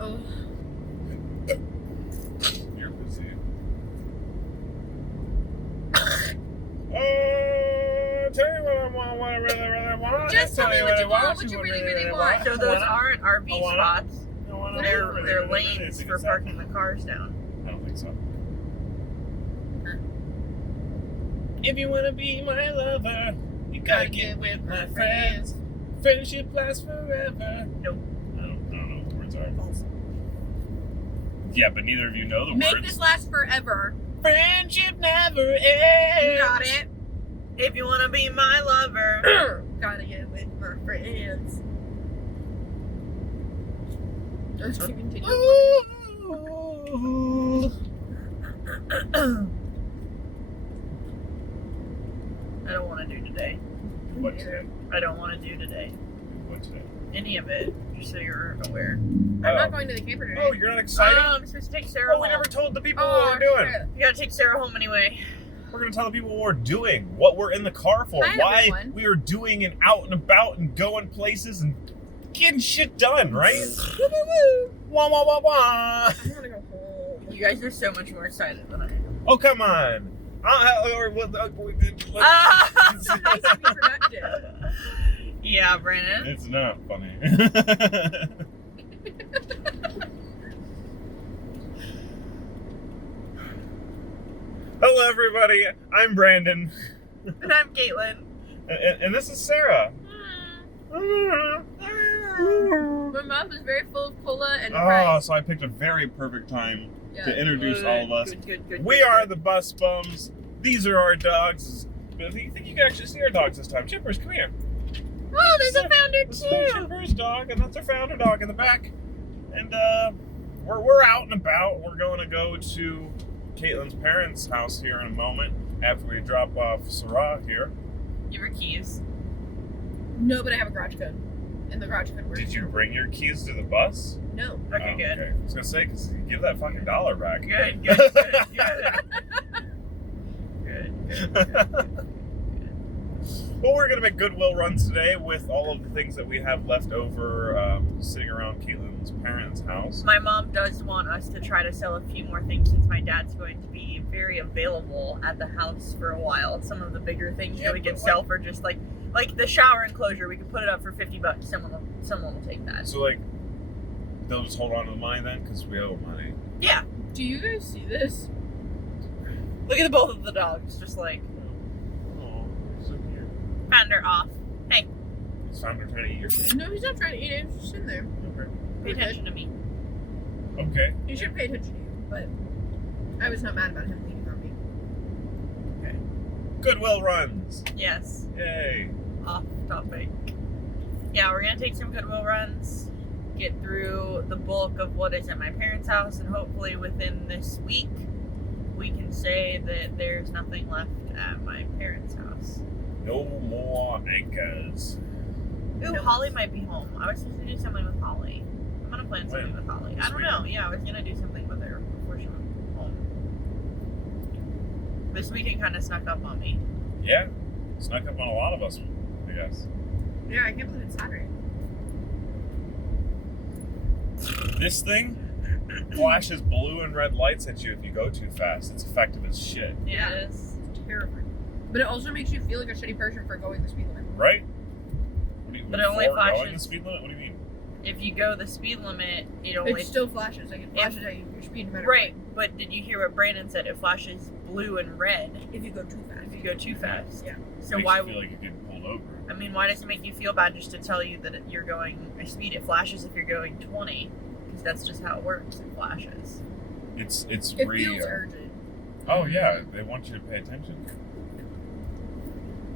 Oh. You're busy. Tell me what I want, what I really want. Just tell me what you want, what you really want. So those aren't RV spots. They're They're lanes for parking the cars down. I don't think so. If you want to be my lover, you gotta get with my friends. Friendship lasts forever. Nope. I don't know what the words are. Yeah, but neither of you know the Make words. this last forever. Friendship never ends. You got it. If you want to be my lover. Gotta get with my friends. Let's continue. Ooh. I don't want to do today. What today? I don't want to do today. What today? Any of it. Just so you're aware. I'm not going to the camper today. Oh, you're not excited? I'm supposed to take Sarah Oh, we home. never told the people what we're doing. shit. You gotta take Sarah home anyway. We're going to tell the people what we're doing, what we're in the car for, Hi, why everyone. we are doing and out and about and going places and getting shit done, right? Wah, wah, wah, wah. I want to go home. You guys are so much more excited than I am. Oh, come on. It's so nice to be productive. Yeah, Brandon. It's not funny. Hello, everybody. I'm Brandon. And I'm Caitlin. And this is Sarah. My mouth is very full of cola and Oh, fries. so I picked a very perfect time Yeah. to introduce all of us. Good. We are the Bus Bums. These are our dogs. But you think you can actually see our dogs this time? Chippers, come here. Oh, there's a founder This is too. Chipper's dog, and that's our founder dog in the back. And we're out and about. We're going to go to Caitlin's parents' house here in a moment after we drop off Sarah here. Give her keys. No, but I have a garage code. And the garage code works. Did you bring your keys to the bus? No. Okay, Oh, good. Okay. I was gonna say, because you give that fucking dollar back. Good. Well, we're gonna make goodwill runs today with all of the things that we have left over, sitting around Caitlin's parents' house. My mom does want us to try to sell a few more things since my dad's going to be very available at the house for a while. Some of the bigger things Yeah, that we can but sell for just like the shower enclosure, we could put it up for $50. Someone will take that. So, like, they'll just hold on to the money then, because we owe money. Yeah. Do you guys see this? Look at the both of the dogs, just like Oh, so cute. found her off. Hey, Is Founder trying to eat your food? No, he's not trying to eat it. He's just sitting there. Okay. pay attention to me. Okay. He should pay attention to you, but I was not mad about him leaning on me. Goodwill runs. Yes. Yay. Off topic. Yeah, we're gonna take some goodwill runs, get through the bulk of what is at my parents' house, and hopefully within this week we can say that there's nothing left at my parents' house. No more anchors. Ooh, No. Holly might be home. I was supposed to do something with Holly. I'm gonna plan something When? with Holly. This I don't know. Yeah, I was gonna do something with her before she went home. This weekend kind of snuck up on me. Yeah. Snuck up on a lot of us, I guess. Yeah, I can't believe it's Saturday. This thing flashes blue and red lights at you if you go too fast. It's effective as shit, Yeah, it is. It's terrifying. But it also makes you feel like a shitty person for going the speed limit. right? What do you, But it only foregoing flashes- the speed limit? What do you mean? If you go the speed limit, it only It still flashes. Like it flashes at you your speed no matter right. But did you hear what Brandon said? It flashes blue and red what. If you go too fast. if you go too fast. Yeah. So Makes why? you feel like you're getting pulled over. I mean, why does it make you feel bad just to tell you that you're going a speed? It flashes if you're going 20, because that's just how it works. It flashes. It's It re. feels urgent. Oh yeah, they want you to pay attention.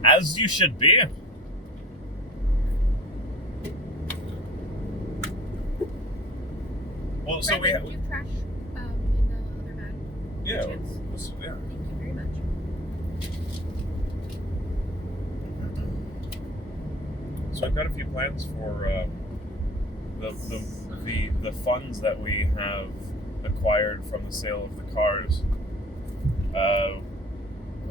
As you should be. Well, so we have. Brandon, you trash in the other bag. Yeah. Chips. Yeah. Thank you very much. So I've got a few plans for the funds that we have acquired from the sale of the cars.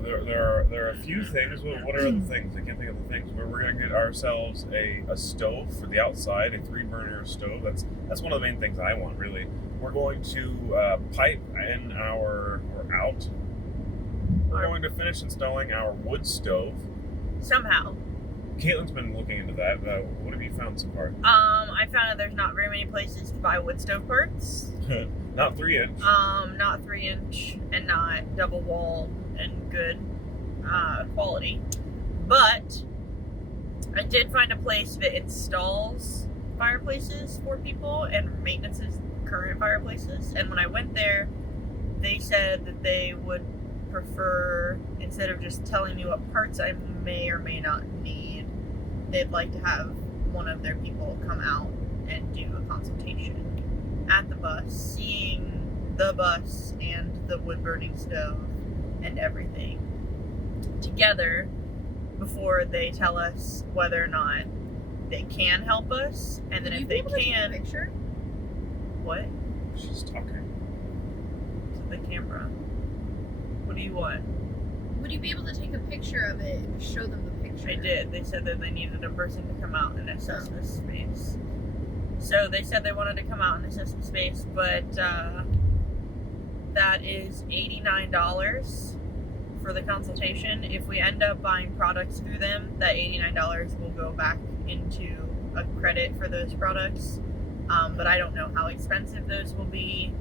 there are a few things. What are other things? I can't think of the things. We're going to get ourselves a stove for the outside, a 3-burner stove. That's one of the main things I want, really. We're going to pipe in we're going to finish installing our wood stove. Somehow. Caitlin's been looking into that. What have you found so far? I found that there's not very many places to buy wood stove parts. Not 3-inch. Not 3-inch and not double wall and good quality. But I did find a place that installs fireplaces for people and maintenances current fireplaces. And when I went there, they said that they would prefer, instead of just telling me what parts I may or may not need, they'd like to have one of their people come out and do a consultation at the bus, seeing the bus and the wood burning stove and everything together before they tell us whether or not they can help us. And then if they can, picture? What? She's talking. To the camera. What do you want? Would you be able to take a picture of it and show them the picture? I did. They said that they needed a person to come out and assess this space. So they said they wanted to come out and assess the space, but that is $89 for the consultation. If we end up buying products through them, that $89 will go back into a credit for those products. But I don't know how expensive those will be.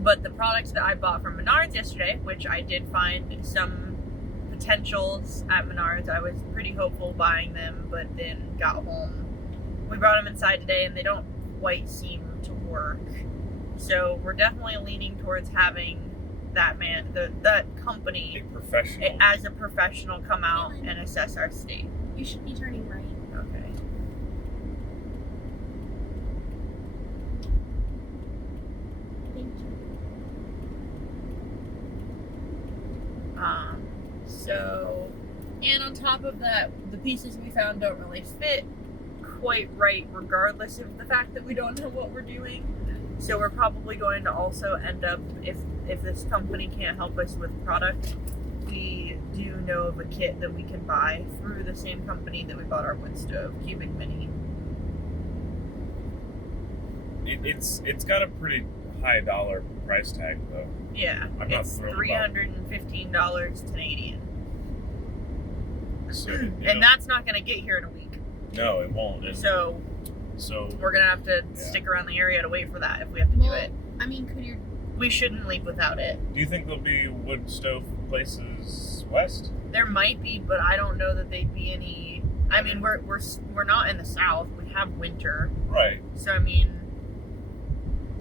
But the products that I bought from Menards yesterday, which I did find some potentials at Menards, I was pretty hopeful buying them, but then got home. We brought them inside today and they don't quite seem to work. So we're definitely leaning towards having that company as a professional come out and assess our state. You should be turning right. Okay. So, and on top of that, the pieces we found don't really fit quite right, regardless of the fact that we don't know what we're doing. So we're probably going to also end up, if this company can't help us with product, we do know of a kit that we can buy through the same company that we bought our wood stove, Cubic Mini. It's got a pretty high dollar price tag though. Yeah, it's $315 Canadian. So, and that's not going to get here in a week. No, it won't. So we're going to have to stick around the area to wait for that if we have to do it. I mean, we shouldn't leave without it. Do you think there'll be wood stove places west? There might be, but I don't know that they'd be any. I mean, we're not in the South. We have winter. Right. So I mean,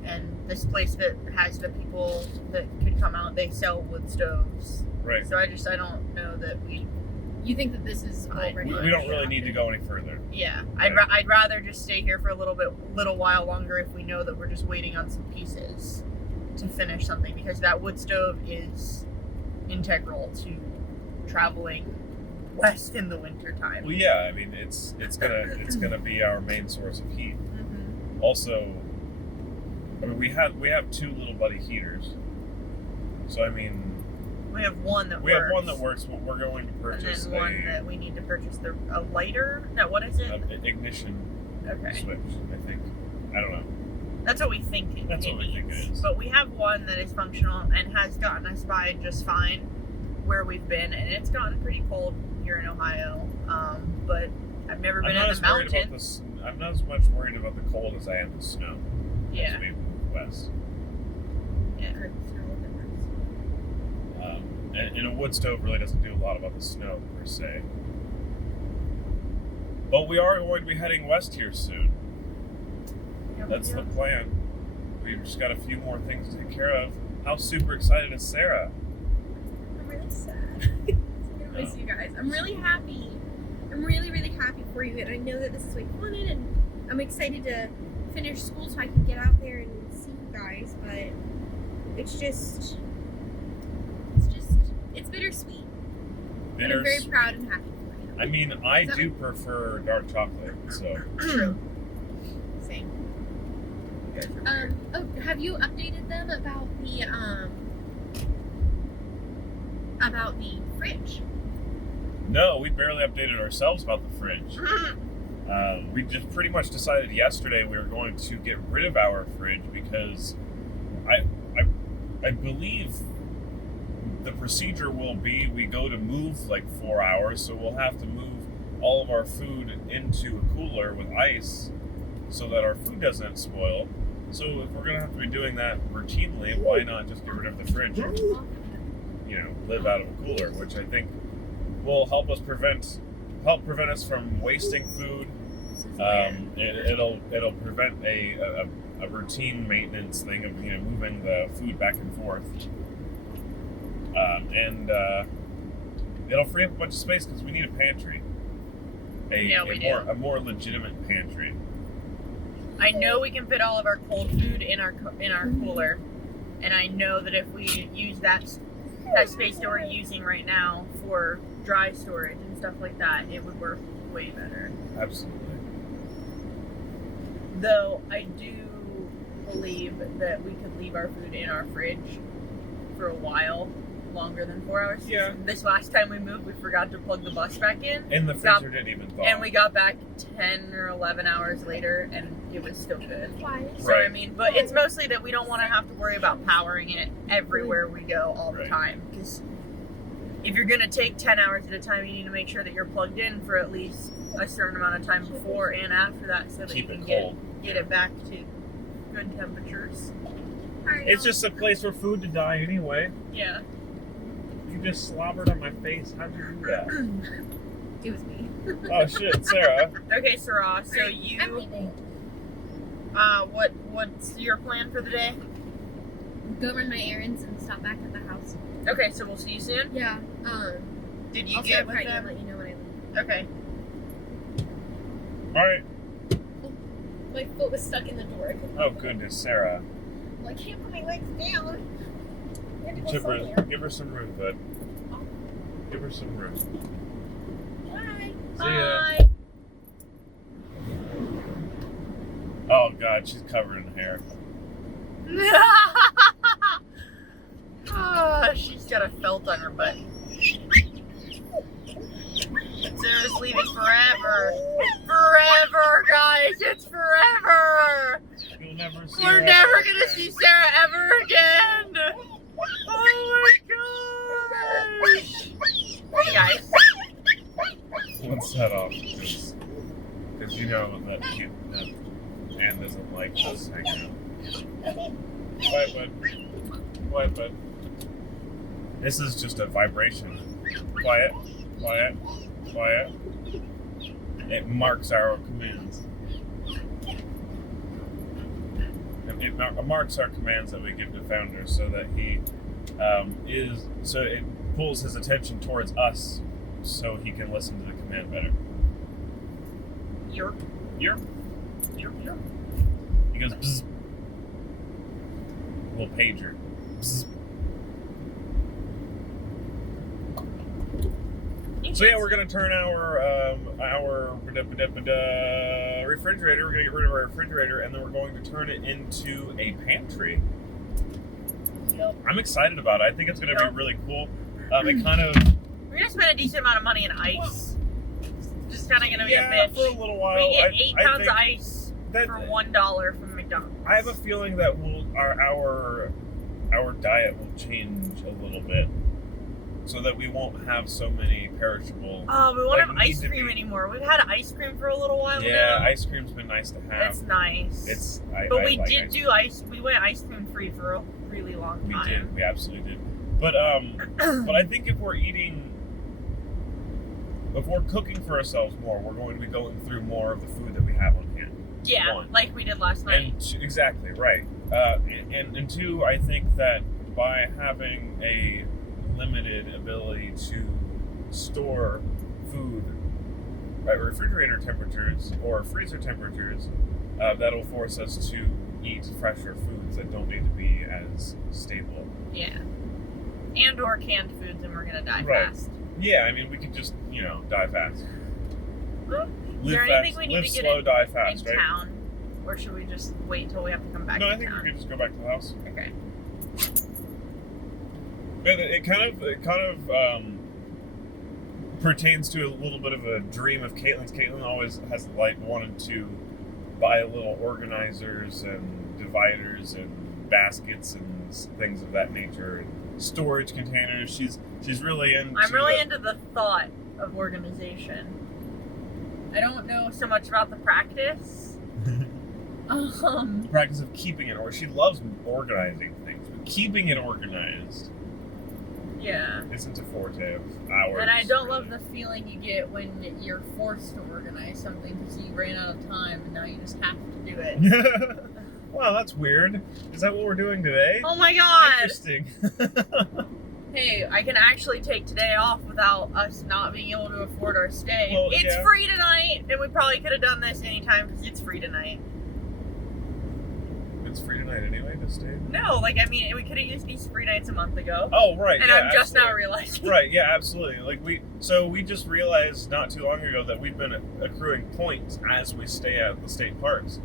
and this place that has the people that could come out, they sell wood stoves. Right. So I don't know that we. You think that this is already? We don't really need to go any further. Yeah, I'd rather just stay here for a little while longer if we know that we're just waiting on some pieces to finish something, because that wood stove is integral to traveling west in the winter time. Well, yeah, I mean it's gonna be our main source of heat. Mm-hmm. Also, I mean we have 2 little buddy heaters, so I mean. We have one that works. We have one that works, but we're going to purchase and then one that we need to purchase a lighter. No, what is it? Ignition switch, I think. I don't know. That's what we think it That's what we think it is. But we have one that is functional and has gotten us by just fine where we've been, and it's gotten pretty cold here in Ohio. But I've never been in the mountains. I'm not as much worried about the cold as I am the snow. Yeah. As we move west. Yeah. And a wood stove really doesn't do a lot about the snow, per se. But we are going to be heading west here soon. That's the plan. We've just got a few more things to take care of. How super excited is Sarah? I'm really sad. I miss you guys. I'm really happy. I'm really, really happy for you. And I know that this is what you wanted. And I'm excited to finish school so I can get out there and see you guys. But it's bittersweet. And I'm very proud and happy for you. I mean, I do prefer dark chocolate, so. True. Same. Have you updated them about the about the fridge. No, we barely updated ourselves about the fridge. We just pretty much decided yesterday we were going to get rid of our fridge because I believe the procedure will be we go to move like 4 hours, so we'll have to move all of our food into a cooler with ice so that our food doesn't spoil. So if we're gonna have to be doing that routinely, why not just get rid of the fridge and, live out of a cooler, which I think will help prevent us from wasting food. It'll prevent a routine maintenance thing of moving the food back and forth, and it'll free up a bunch of space because we need a pantry, a more legitimate pantry. I know we can fit all of our cold food in our cooler, and I know that if we use that space that we're using right now for dry storage and stuff like that, it would work way better. Absolutely. Though I do believe that we could leave our food in our fridge for a while, longer than 4 hours. Yeah. This last time we moved, we forgot to plug the bus back in. And the freezer didn't even thaw. And we got back 10 or 11 hours later, and it was still good. Why? So, I mean, but it's mostly that we don't want to have to worry about powering it everywhere we go all the time. Because if you're going to take 10 hours at a time, you need to make sure that you're plugged in for at least a certain amount of time before and after that so that Keep you can it cold. get it back to good temperatures. It's just a place for food to die anyway. Yeah. You just slobbered on my face. How'd you do that? It was me. Oh shit, Sarah. Okay, Sarah, so I'm you, leaving. what's your plan for the day? Go run my errands and stop back at the house. Okay, so we'll see you soon. Yeah. Did you I'll get start with Friday and them? let you know when I leave. Okay. Alright. My foot was stuck in the door. Oh goodness, Sarah. Well, I can't put my legs down. I have to go Give somewhere. give her some room, bud. Give her some room. Bye. See ya. Bye. Oh god, she's covered in hair. She's got a felt on her butt. Sarah's leaving forever. Forever, guys. It's forever. You'll never see We're her never ever gonna again. see Sarah ever again. Oh my gosh. Hey guys. Let's set off because you know that Anne doesn't like us hanging out. Quiet, bud. Quiet, bud. This is just a vibration. Quiet, quiet, quiet. It marks our commands. It marks our commands that we give to Founder so that he it pulls his attention towards us so he can listen to the command better. Yerp. Yerp. Yerp, yerp. He goes, bzz. Little pager. Bzz. So yeah, we're gonna turn our refrigerator. We're gonna get rid of our refrigerator, and then we're going to turn it into a pantry. Yep. I'm excited about it. I think it's gonna be really cool. It kind of We're gonna spend a decent amount of money in ice. Just kind of gonna be a bitch. for a little while. We get 8 I pounds think of ice that- for $1 from McDonald's. I have a feeling that our diet will change a little bit, so that we won't have so many perishable. Oh, we won't have need ice to cream be- anymore. We've had ice cream for a little while Yeah, now. ice cream's been nice to have. That's nice. It's. But I we like did ice do ice. We went ice cream free for a really long We time. did. We absolutely did. But I think if we're cooking for ourselves more, we're going to be going through more of the food that we have on hand. Yeah, One. like we did last night. And exactly right. And two, I think that by having a limited ability to store food at refrigerator temperatures or freezer temperatures, that'll force us to eat fresher foods that don't need to be as stable. Yeah. And or canned foods, and we're gonna die Right. fast. Yeah, I mean, we could just, die fast. Is there anything we need live to get slow, die in fast, right? town? Or should we just wait till we have to come back No, to I think town? we could just go back to the house. Okay. It kind of pertains to a little bit of a dream of Caitlin's. Caitlin always has like wanted to buy little organizers and dividers and baskets and things of that nature, and storage containers. She's really into. I'm really into the thought of organization. I don't know so much about the practice. The practice of keeping it, or she loves organizing things, but keeping it organized. Yeah. Isn't a forte of ours. And I don't love the feeling you get when you're forced to organize something because you ran out of time and now you just have to do it. Wow, that's weird. Is that what we're doing today? Oh my god! Interesting. Hey, I can actually take today off without us not being able to afford our stay. Well, it's yeah. free tonight, and we probably could have done this anytime because it's free tonight. It's free tonight anyway to stay? No, like, I mean, we could have used these free nights a month ago. Oh, right. And yeah, I'm just now absolutely. realizing. Right, yeah, absolutely. Like we just realized not too long ago that we've been accruing points as we stay at the state parks.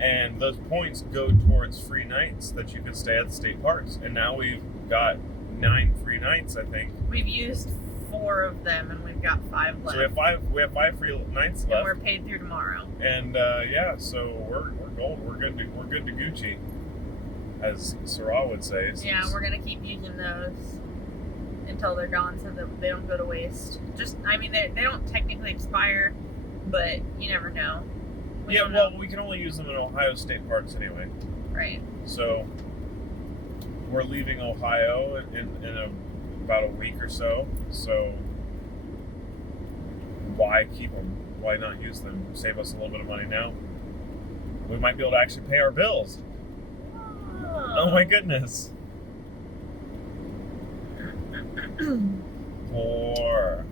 And those points go towards free nights that you can stay at the state parks. And now we've got 9 free nights, I think. We've used 4 of them, and we've got 5 left. So we have 5 free nights and left. we're paid through tomorrow. And yeah, so we're gold. We're good to Gucci, as Sarah would say. Yeah, we're gonna keep using those until they're gone, so that they don't go to waste. Just, I mean, they don't technically expire, but you never know. We Yeah, don't well, know. we can only use them in Ohio State parks anyway. Right. So we're leaving Ohio in about a week or so. So why keep them? Why not use them? Save us a little bit of money now. We might be able to actually pay our bills. Oh my goodness. Poor.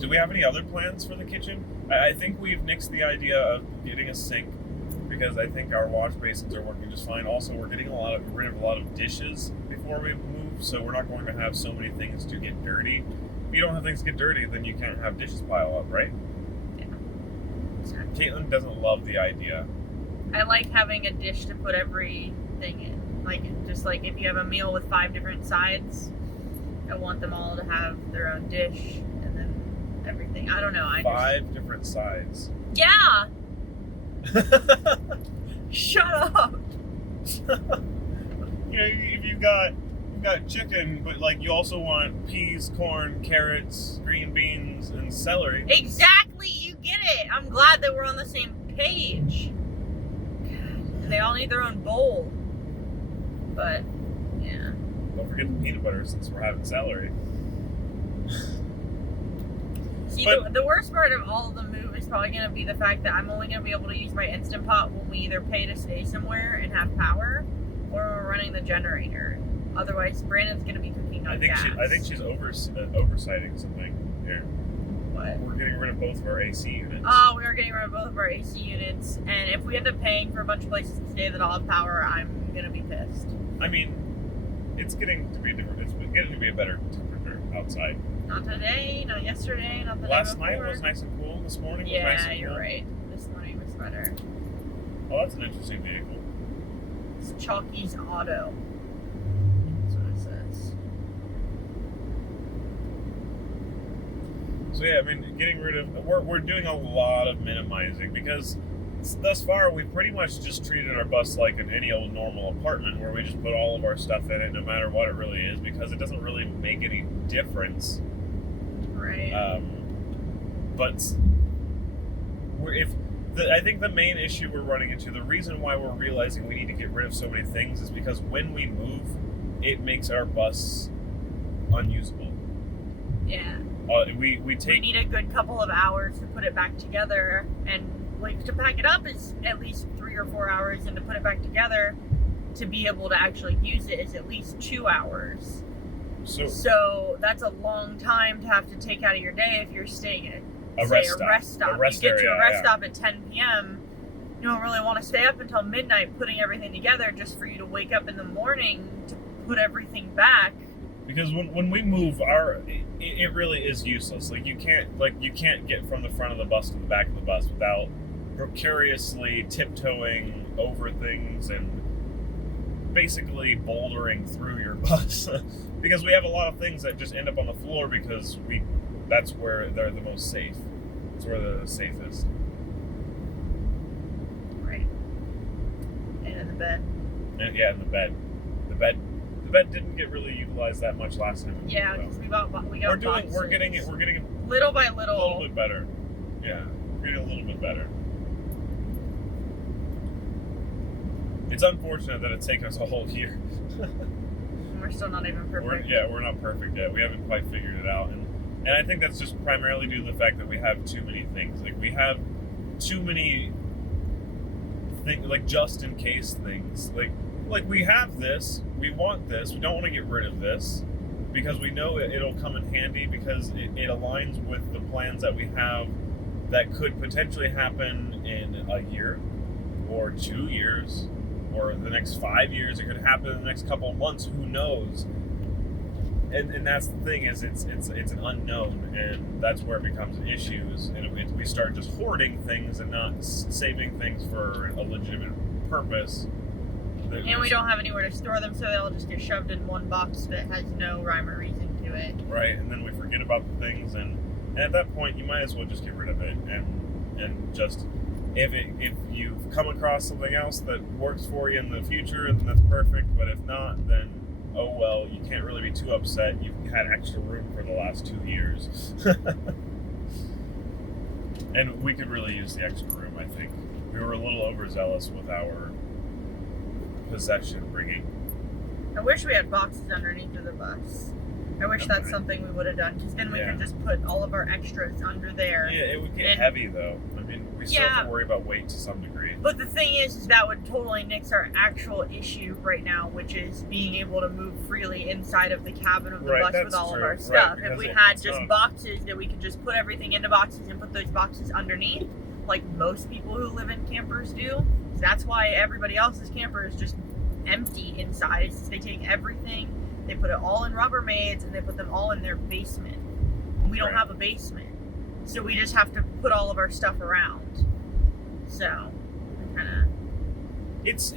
Do we have any other plans for the kitchen? I think we've nixed the idea of getting a sink because I think our wash basins are working just fine. Also, we're getting rid of a lot of dishes before we move, so we're not going to have so many things to get dirty. If you don't have things get dirty, then you can't have dishes pile up, right? Yeah. Caitlin doesn't love the idea. I like having a dish to put everything in. Like, just like if you have a meal with 5 different sides, I want them all to have their own dish and then everything. I don't know. 5 different sides. Yeah! Shut up! You know, if you've got chicken, but like you also want peas, corn, carrots, green beans, and celery. Exactly! You get it! I'm glad that we're on the same page. God, they all need their own bowl. But, yeah. Don't forget the peanut butter since we're having celery. See, But- the worst part of all of the move is probably going to be the fact that I'm only going to be able to use my Instant Pot when we either pay to stay somewhere and have power, or we're running the generator. Otherwise, Brandon's going to be cooking on gas. I think she's oversighting something here. What? We're getting rid of both of our AC units. Oh, we are getting rid of both of our AC units, and if we end up paying for a bunch of places to stay that all have power, I'm going to be pissed. I mean, it's getting to be different. It's getting to be a better temperature outside. Not today, not yesterday, not the Last day night before. was nice and cool. This morning was Yeah, nice and cool. you're right. This morning was better. Oh, that's an interesting vehicle. It's Chalky's Auto. That's what it says. So yeah, I mean, getting rid of we're doing a lot of minimizing because thus far we've pretty much just treated our bus like any old normal apartment where we just put all of our stuff in it no matter what it really is because it doesn't really make any difference. Right. But I think the main issue we're running into, the reason why we're realizing we need to get rid of so many things is because when we move, it makes our bus unusable. Yeah. We We take need a good couple of hours to put it back together, and like to pack it up is at least 3 or 4 hours, and to put it back together to be able to actually use it is at least 2 hours. So that's a long time to have to take out of your day if you're staying at A say rest a stop. rest stop. A rest you get to area, a rest yeah. stop at 10 p.m. You don't really want to stay up until midnight putting everything together just for you to wake up in the morning to put everything back. because when we move, it really is useless. Like you can't get from the front of the bus to the back of the bus without precariously tiptoeing over things and basically bouldering through your bus because we have a lot of things that just end up on the floor because that's where they're the most safe. It's where they're the safest. Right. And in the bed. And yeah, in the bed. The bed didn't get really utilized that much last time. Yeah, because we got boxes. We're getting it little by a little. little bit better. Yeah, we're getting a little bit better. It's unfortunate that it's taken us a whole year. We're still not even perfect. We're not perfect yet. We haven't quite figured it out, and I think that's just primarily due to the fact that we have too many things. Like we have too many things, like just in case things. Like we have this, we want this, we don't want to get rid of this because we know it'll come in handy because it aligns with the plans that we have that could potentially happen in a year or 2 years or the next 5 years. It could happen in the next couple of months, who knows? And that's the thing, is it's an unknown, and that's where it becomes issues, and we start just hoarding things and not saving things for a legitimate purpose. And we don't have anywhere to store them, so they'll just get shoved in one box that has no rhyme or reason to it. Right, and then we forget about the things, and at that point, you might as well just get rid of it, and just if you've come across something else that works for you in the future, then that's perfect. But if not, then oh well, you can't really be too upset. You've had extra room for the last 2 years, and we could really use the extra room. I think we were a little overzealous with our possession bringing. I wish we had boxes underneath of the bus. I wish that's something we would have done, because then we could just put all of our extras under there. Yeah, it would get heavy though. I mean, we still have to worry about weight to some degree. But the thing is that would totally nix our actual issue right now, which is being able to move freely inside of the cabin of the bus with all of our stuff. If we had just boxes that we could just put everything into boxes and put those boxes underneath, like most people who live in campers do. That's why everybody else's camper is just empty inside. It's just they take everything, they put it all in Rubbermaids, and they put them all in their basement. And we don't have a basement, so we just have to put all of our stuff around. So, kind of. It's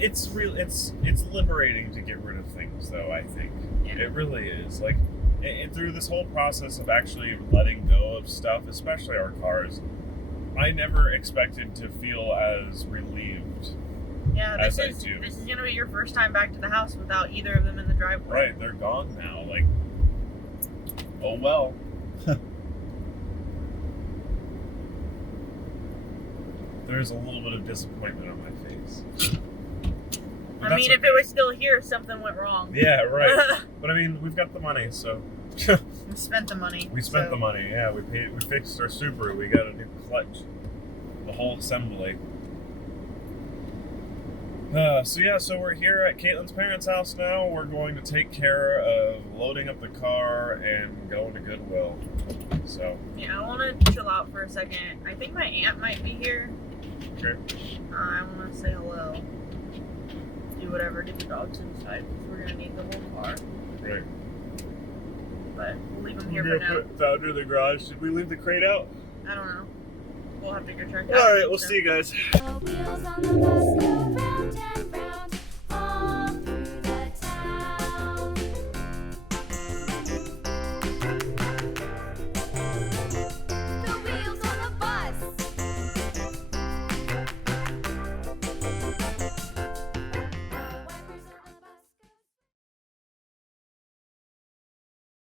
liberating to get rid of things, though. I think it really is. Like, and through this whole process of actually letting go of stuff, especially our cars, I never expected to feel as relieved. Yeah, this is gonna be your first time back to the house without either of them in the driveway. Right, they're gone now. Like, oh well. There's a little bit of disappointment on my face. I mean, if it was still here, something went wrong. Yeah, right. But I mean, we've got the money, so. We spent the money. We spent the money. Yeah, we fixed our Subaru. We got a new clutch, the whole assembly. So we're here at Caitlin's parents' house now. We're going to take care of loading up the car and going to Goodwill. So. Yeah, I want to chill out for a second. I think my aunt might be here. Okay. I want to say hello. Do whatever, get the dogs inside, because we're going to need the whole car. Right. But we'll leave them here for now. Put Founder in the garage. Should we leave the crate out? I don't know. We'll have to go check it out. Alright, we'll see you guys. The wheels on the bus go round and round.